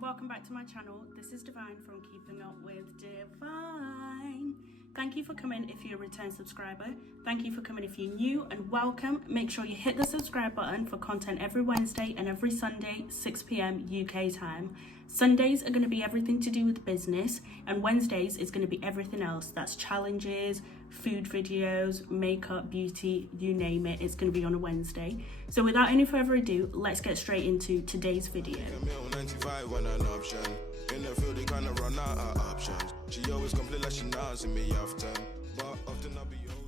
welcome back to my channel. This is Divine from Keeping Up with Divine. Thank you for coming if you're a return subscriber. Thank you for coming if you're new, and welcome. Make sure you hit the subscribe button for content every Wednesday and every Sunday, 6 p.m. UK time. Sundays are going to be everything to do with business, and Wednesdays is going to be everything else. That's challenges, food videos, makeup, beauty, you name it. It's going to be on a Wednesday. So without any further ado, let's get straight into today's video.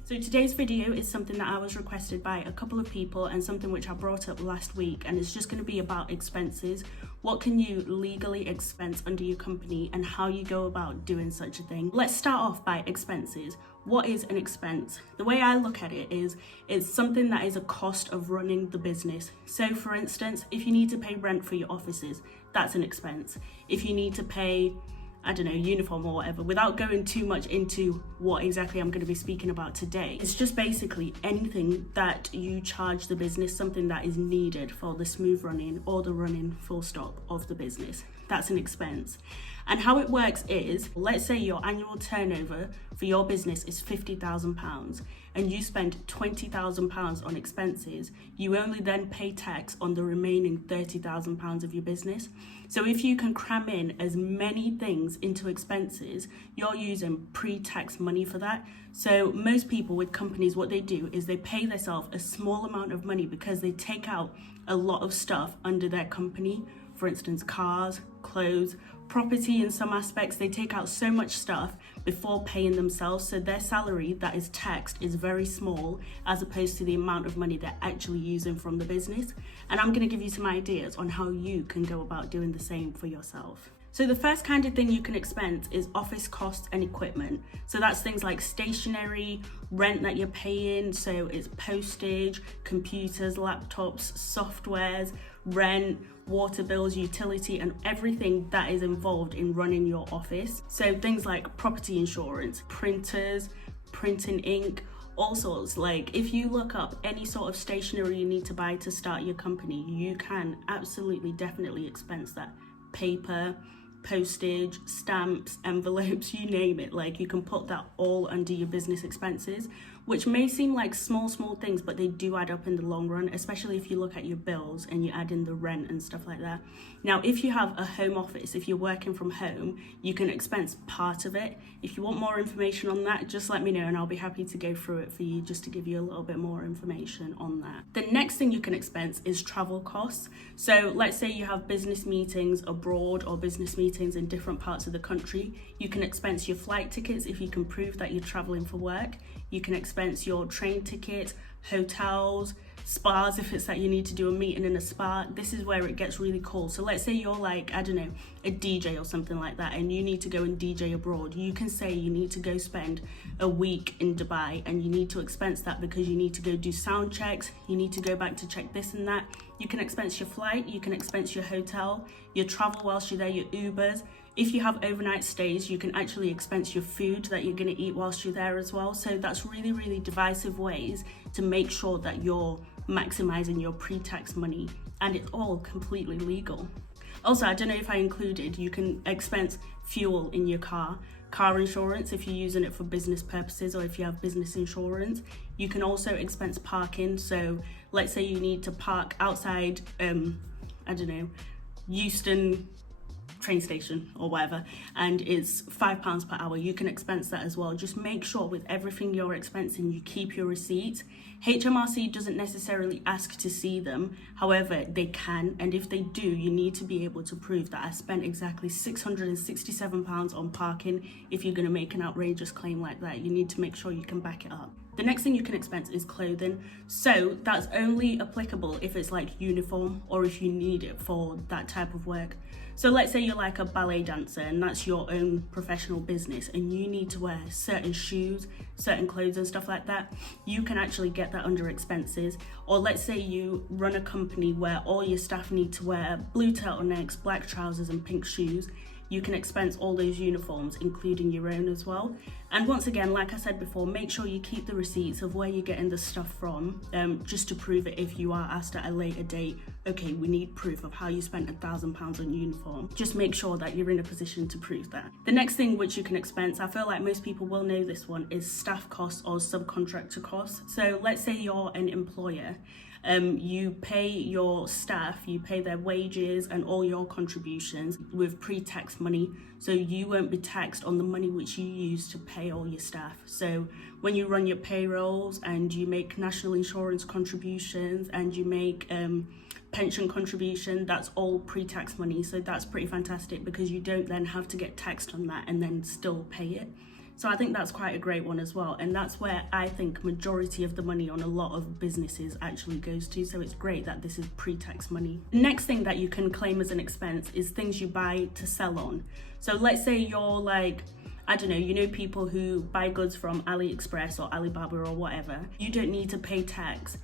So today's video is something that I was requested by a couple of people and something which I brought up last week, and it's just going to be about expenses. What can you legally expense under your company and how you go about doing such a thing? Let's start off by expenses. What is an expense? The way I look at it is it's something that is a cost of running the business. So for instance, if you need to pay rent for your offices, that's an expense. If you need to pay, I don't know, uniform or whatever, without going too much into what exactly I'm going to be speaking about today. It's just basically anything that you charge the business, something that is needed for the smooth running or the running full stop of the business. That's an expense. And how it works is, let's say your annual turnover for your business is £50,000 and you spend £20,000 on expenses, you only then pay tax on the remaining £30,000 of your business. So if you can cram in as many things into expenses, you're using pre-tax money for that. So most people with companies, what they do is they pay themselves a small amount of money because they take out a lot of stuff under their company. For instance, cars, clothes, property in some aspects. They take out so much stuff before paying themselves, so their salary that is taxed is very small as opposed to the amount of money they're actually using from the business. And I'm going to give you some ideas on how you can go about doing the same for yourself. So the first kind of thing you can expense is office costs and equipment. So that's things like stationery, rent that you're paying, so it's postage, computers, laptops, softwares, rent, water bills, utility, and everything that is involved in running your office. So things like property insurance, printers, printing ink, all sorts. Like if you look up any sort of stationery you need to buy to start your company, you can absolutely definitely expense that. Paper, postage, stamps, envelopes, you name it. Like you can put that all under your business expenses, which may seem like small things, but they do add up in the long run, especially if you look at your bills and you add in the rent and stuff like that. Now, if you have a home office, if you're working from home, you can expense part of it. If you want more information on that, just let me know and I'll be happy to go through it for you, just to give you a little bit more information on that. The next thing you can expense is travel costs. So let's say you have business meetings abroad or business meetings in different parts of the country. You can expense your flight tickets if you can prove that you're traveling for work. You can expense your train ticket, hotels, spas if it's that you need to do a meeting in a spa. This is where it gets really cool. So let's say you're like, I don't know, a DJ or something like that, and you need to go and DJ abroad. You can say you need to go spend a week in Dubai and you need to expense that because you need to go do sound checks, you need to go back to check this and that. You can expense your flight, you can expense your hotel, your travel whilst you're there, your Ubers. If you have overnight stays, you can actually expense your food that you're going to eat whilst you're there as well. So that's really divisive ways to make sure that you're maximizing your pre-tax money, and it's all completely legal. Also, I don't know if I included, you can expense fuel in your car insurance if you're using it for business purposes, or if you have business insurance. You can also expense parking. So let's say you need to park outside, I don't know, Euston train station or whatever, and it's £5 per hour. You can expense that as well. Just make sure with everything you're expensing, you keep your receipts. HMRC doesn't necessarily ask to see them, however they can, and if they do, you need to be able to prove that I spent exactly £667 on parking. If you're going to make an outrageous claim like that, you need to make sure you can back it up. The next thing you can expense is clothing. So that's only applicable if it's like uniform or if you need it for that type of work. So let's say you're like a ballet dancer and that's your own professional business and you need to wear certain shoes, certain clothes and stuff like that. You can actually get that under expenses. Or let's say you run a company where all your staff need to wear blue turtlenecks, black trousers and pink shoes. you can expense all those uniforms, including your own as well. And once again, like I said before, make sure you keep the receipts of where you're getting the stuff from, just to prove it if you are asked at a later date, okay, we need proof of how you spent £1,000 on uniform. Just make sure that you're in a position to prove that. The next thing which you can expense, I feel like most people will know this one, is staff costs or subcontractor costs. So let's say you're an employer. You pay your staff, you pay their wages and all your contributions with pre-tax money, so you won't be taxed on the money which you use to pay all your staff. So when you run your payrolls and you make national insurance contributions and you make pension contribution, that's all pre-tax money. So that's pretty fantastic because you don't then have to get taxed on that and then still pay it. So I think that's quite a great one as well, and that's where I think majority of the money on a lot of businesses actually goes to, so it's great that this is pre-tax money. The next thing that you can claim as an expense is things you buy to sell on. So let's say you're like, I don't know, you know, people who buy goods from AliExpress or Alibaba or whatever. You don't need to pay tax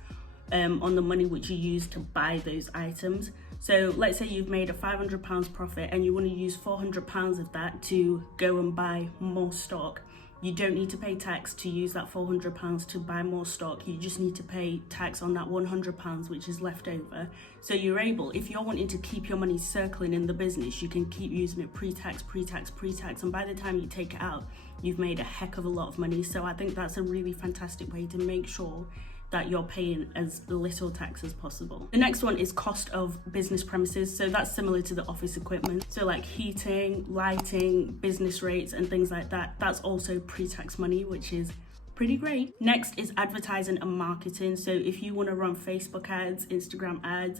on the money which you use to buy those items. So let's say you've made a £500 profit and you want to use £400 of that to go and buy more stock. You don't need to pay tax to use that £400 to buy more stock. You just need to pay tax on that £100 which is left over. So you're able, if you're wanting to keep your money circling in the business, you can keep using it pre-tax, pre-tax, pre-tax, and by the time you take it out, you've made a heck of a lot of money. So I think that's a really fantastic way to make sure that you're paying as little tax as possible. The next one is cost of business premises. So that's similar to the office equipment. So like heating, lighting, business rates and things like that. That's also pre-tax money, which is pretty great. Next is advertising and marketing. So if you want to run Facebook ads, Instagram ads,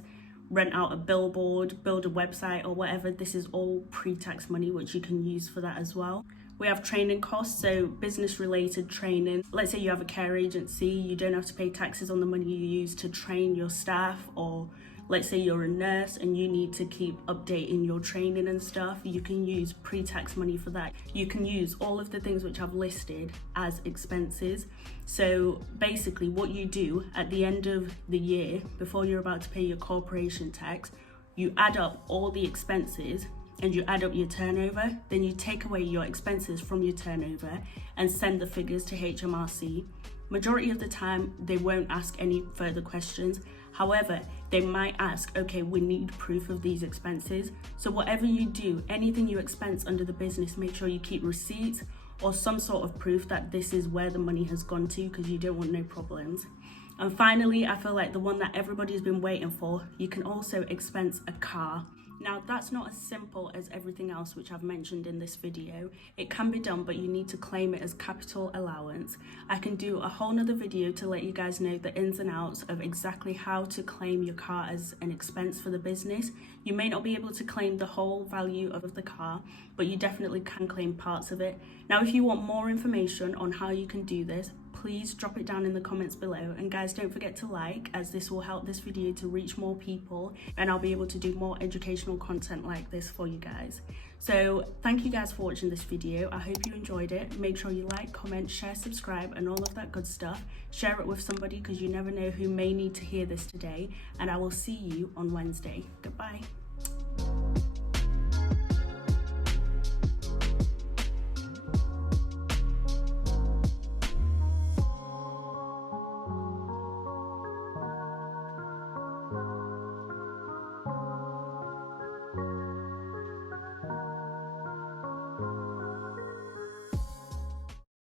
rent out a billboard, build a website or whatever, this is all pre-tax money, which you can use for that as well. We have training costs, so business related training. Let's say you have a care agency, you don't have to pay taxes on the money you use to train your staff, or let's say you're a nurse and you need to keep updating your training and stuff, you can use pre-tax money for that. You can use all of the things which I've listed as expenses. So basically what you do at the end of the year, before you're about to pay your corporation tax, you add up all the expenses and you add up your turnover, then you take away your expenses from your turnover and send the figures to HMRC. Majority of the time, they won't ask any further questions. However, they might ask, okay, we need proof of these expenses. So whatever you do, anything you expense under the business, make sure you keep receipts or some sort of proof that this is where the money has gone to, because you don't want no problems. And finally, I feel like the one that everybody's been waiting for, you can also expense a car. Now, that's not as simple as everything else which I've mentioned in this video. It can be done, but you need to claim it as capital allowance. I can do a whole nother video to let you guys know the ins and outs of exactly how to claim your car as an expense for the business. You may not be able to claim the whole value of the car, but you definitely can claim parts of it. Now, if you want more information on how you can do this, please drop it down in the comments below, and guys, don't forget to like, as this will help this video to reach more people and I'll be able to do more educational content like this for you guys. So thank you guys for watching this video. I hope you enjoyed it. Make sure you like, comment, share, subscribe and all of that good stuff. Share it with somebody because you never know who may need to hear this today, and I will see you on Wednesday. Goodbye.